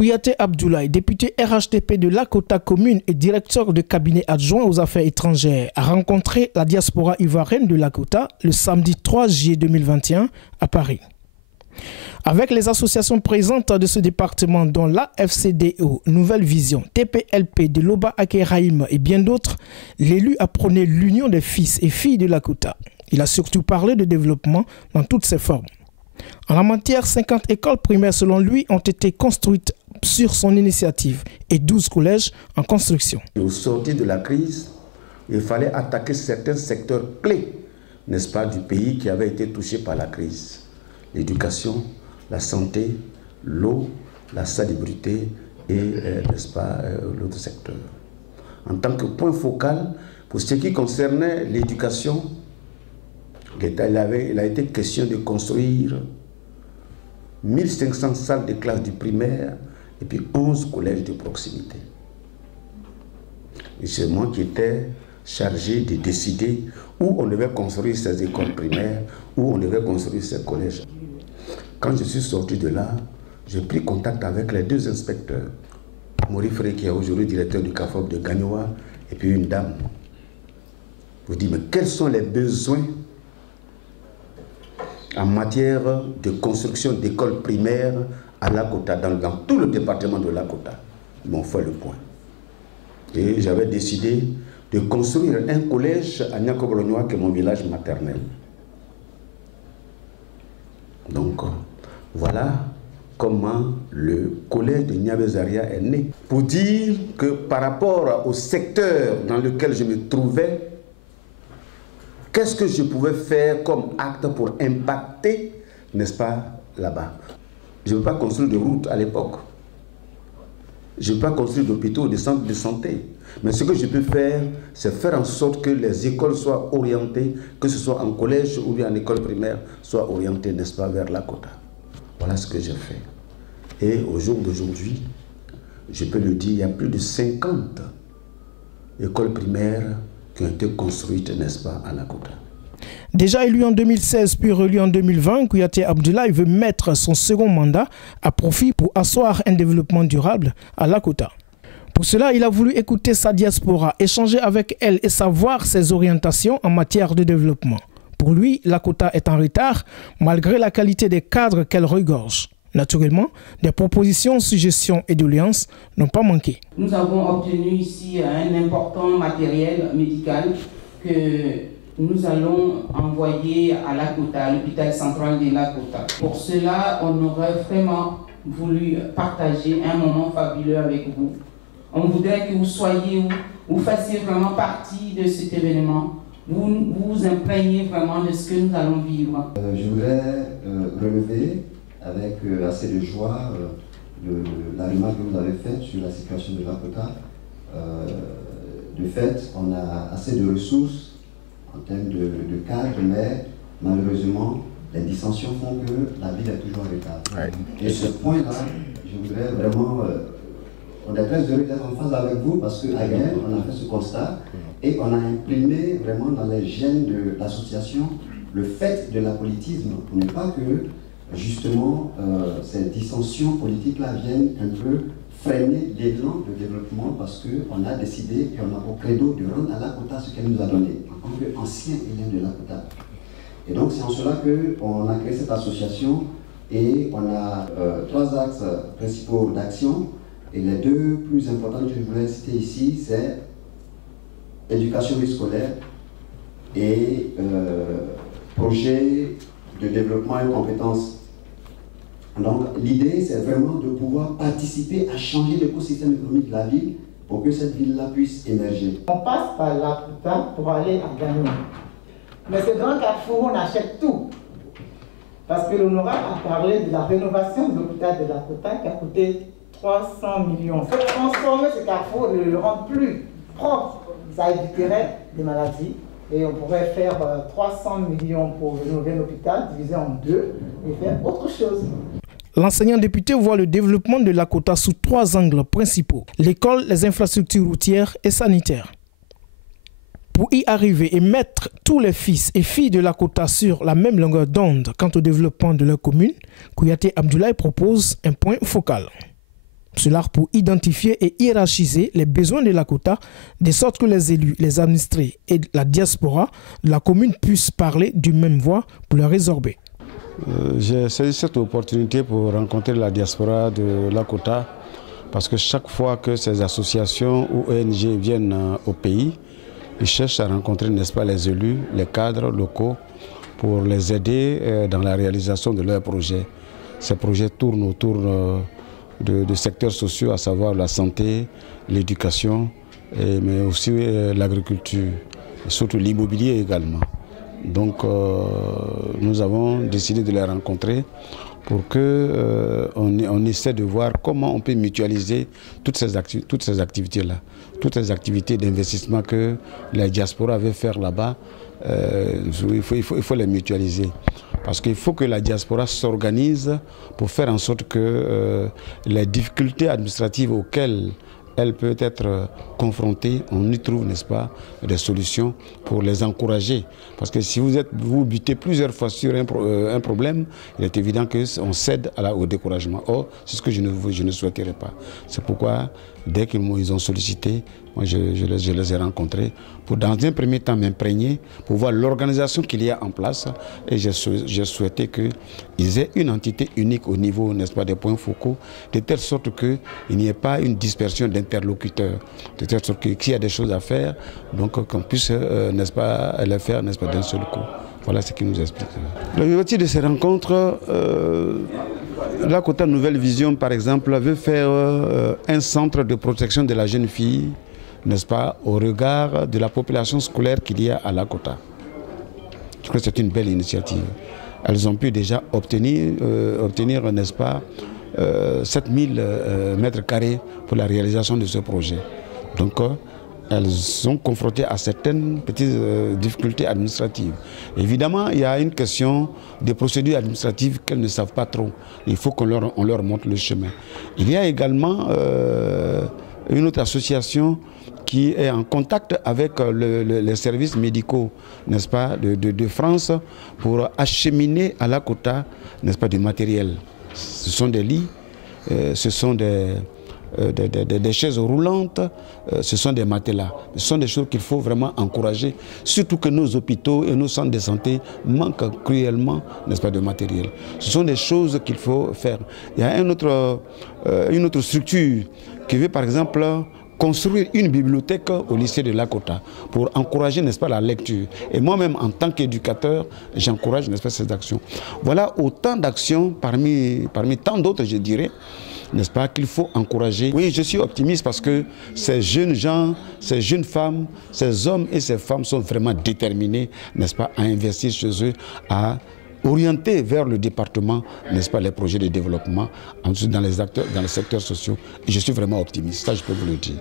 Kouyaté Abdoulaye, député RHDP de Lakota commune et directeur de cabinet adjoint aux affaires étrangères, a rencontré la diaspora ivoirienne de Lakota le samedi 3 juillet 2021 à Paris. Avec les associations présentes de ce département dont la FCDO, Nouvelle Vision, TPLP de Loba Akeraïm et bien d'autres, l'élu a prôné l'union des fils et filles de Lakota. Il a surtout parlé de développement dans toutes ses formes. En la matière, 50 écoles primaires selon lui ont été construites sur son initiative et 12 collèges en construction. Au sortir de la crise, il fallait attaquer certains secteurs clés, n'est-ce pas, du pays qui avaient été touchés par la crise. L'éducation, la santé, l'eau, la salubrité et, n'est-ce pas, l'autre secteur. En tant que point focal, pour ce qui concernait l'éducation, il a été question de construire 1500 salles de classe du primaire et puis 11 collèges de proximité. Et c'est moi qui étais chargé de décider où on devait construire ces écoles primaires, où on devait construire ces collèges. Quand je suis sorti de là, j'ai pris contact avec les deux inspecteurs. Maurice Frey, qui est aujourd'hui directeur du CAFOB de Gagnoa, et puis une dame. Je vous dis, mais quels sont les besoins en matière de construction d'écoles primaires à Lakota, dans tout le département de Lakota? Ils m'ont fait le point. Et j'avais décidé de construire un collège à Niakobolognoa, qui est mon village maternel. Donc, voilà comment le collège de Niabezaria est né. Pour dire que par rapport au secteur dans lequel je me trouvais, qu'est-ce que je pouvais faire comme acte pour impacter, n'est-ce pas, là-bas? Je ne veux pas construire de route à l'époque. Je ne veux pas construire d'hôpitaux ou de centres de santé. Mais ce que je peux faire, c'est faire en sorte que les écoles soient orientées, que ce soit en collège ou bien en école primaire, soient orientées, n'est-ce pas, vers Lakota. Voilà ce que j'ai fait. Et au jour d'aujourd'hui, je peux le dire, il y a plus de 50 écoles primaires qui ont été construites, n'est-ce pas, à Lakota. Déjà élu en 2016 puis réélu en 2020, Kouyaté Abdoulaye veut mettre son second mandat à profit pour asseoir un développement durable à Lakota. Pour cela, il a voulu écouter sa diaspora, échanger avec elle et savoir ses orientations en matière de développement. Pour lui, Lakota est en retard malgré la qualité des cadres qu'elle regorge. Naturellement, des propositions, suggestions et doléances n'ont pas manqué. Nous avons obtenu ici un important matériel médical que nous allons envoyer à Lakota, à l'hôpital central de Lakota. Pour cela, on aurait vraiment voulu partager un moment fabuleux avec vous. On voudrait que vous soyez, vous fassiez vraiment partie de cet événement. Vous vous imprégnez vraiment de ce que nous allons vivre. Je voudrais relever avec assez de joie la remarque que vous avez faite sur la situation de Lakota. De fait, on a assez de ressources en termes de cadre, mais malheureusement, les dissensions font que la ville est toujours en retard. Ouais. Et ce point-là, je voudrais vraiment... on est très heureux d'être en phase avec vous parce qu'à Gaël, on a fait ce constat et on a imprimé vraiment dans les gènes de l'association le fait de l'apolitisme pour ne pas que justement ces dissensions politiques-là viennent un peu freiner l'élan de développement parce qu'on a décidé et on a au credo de rendre à Lakota ce qu'elle nous a donné en tant qu'ancien élève de Lakota. Et donc c'est en cela qu'on a créé cette association et on a 3 axes principaux d'action. Et les 2 plus importants que je voulais citer ici, c'est éducation scolaire et projet de développement et compétences. Donc l'idée, c'est vraiment de pouvoir participer à changer l'écosystème économique de la ville pour que cette ville-là puisse émerger. On passe par Lakota pour aller à Gagnoa. Mais ce grand carrefour, on achète tout. Parce que l'honorable a parlé de la rénovation de l'hôpital de Lakota qui a coûté 300 millions. Il faut transformer ce carrefour et le rendre plus propre. Ça éviterait des maladies. Et on pourrait faire 300 millions pour rénover l'hôpital, diviser en 2 et faire autre chose. L'enseignant député voit le développement de Lakota sous 3 angles principaux. L'école, les infrastructures routières et sanitaires. Pour y arriver et mettre tous les fils et filles de Lakota sur la même longueur d'onde quant au développement de leur commune, Kouyaté Abdoulaye propose un point focal. Cela pour identifier et hiérarchiser les besoins de Lakota, de sorte que les élus, les administrés et la diaspora de la commune puissent parler d'une même voix pour le résorber. J'ai saisi cette opportunité pour rencontrer la diaspora de Lakota parce que chaque fois que ces associations ou ONG viennent au pays, ils cherchent à rencontrer, n'est-ce pas, les élus, les cadres locaux pour les aider dans la réalisation de leurs projets. Ces projets tournent autour de secteurs sociaux, à savoir la santé, l'éducation, mais aussi l'agriculture, et surtout l'immobilier également. Donc nous avons décidé de les rencontrer pour qu'on essaie de voir comment on peut mutualiser toutes ces activités-là, toutes ces activités d'investissement que la diaspora veut faire là-bas. Il faut les mutualiser. Parce qu'il faut que la diaspora s'organise pour faire en sorte que les difficultés administratives auxquelles elle peut être confrontée, on y trouve, n'est-ce pas, des solutions pour les encourager. Parce que si vous butez plusieurs fois sur un problème, il est évident qu'on cède au découragement. Or, c'est ce que je ne souhaiterais pas. C'est pourquoi, dès qu'ils ont sollicité, moi je les ai rencontrés pour, dans un premier temps, m'imprégner, pour voir l'organisation qu'il y a en place. Et j'ai souhaité qu'ils aient une entité unique au niveau, n'est-ce pas, des points focaux, de telle sorte qu'il n'y ait pas une dispersion d'interlocuteurs, de telle sorte que s'il y a des choses à faire, donc qu'on puisse, n'est-ce pas, les faire, n'est-ce pas, d'un seul coup. Voilà ce qui nous explique. L'objectif de ces rencontres, Lakota Nouvelle Vision, par exemple, veut faire un centre de protection de la jeune fille, n'est-ce pas, au regard de la population scolaire qu'il y a à Lakota. Je crois que c'est une belle initiative. Elles ont pu déjà obtenir, n'est-ce pas, 7000 mètres carrés pour la réalisation de ce projet. Donc, elles sont confrontées à certaines petites difficultés administratives. Évidemment, il y a une question des procédures administratives qu'elles ne savent pas trop. Il faut qu'on leur montre le chemin. Il y a également une autre association qui est en contact avec les services médicaux, n'est-ce pas, de France pour acheminer à Lakota, n'est-ce pas, du matériel. Ce sont des lits, ce sont des chaises roulantes, ce sont des matelas. Ce sont des choses qu'il faut vraiment encourager, surtout que nos hôpitaux et nos centres de santé manquent cruellement, n'est-ce pas, de matériel. Ce sont des choses qu'il faut faire. Il y a une autre structure qui veut, par exemple, construire une bibliothèque au lycée de Lakota pour encourager, n'est-ce pas, la lecture. Et moi-même, en tant qu'éducateur, j'encourage, n'est-ce pas, ces actions. Voilà autant d'actions parmi tant d'autres, je dirais, n'est-ce pas, qu'il faut encourager. Oui, je suis optimiste parce que ces jeunes gens, ces jeunes femmes, ces hommes et ces femmes sont vraiment déterminés, n'est-ce pas, à investir chez eux, à orienter vers le département, n'est-ce pas, les projets de développement dans les secteurs sociaux. Et je suis vraiment optimiste, ça je peux vous le dire.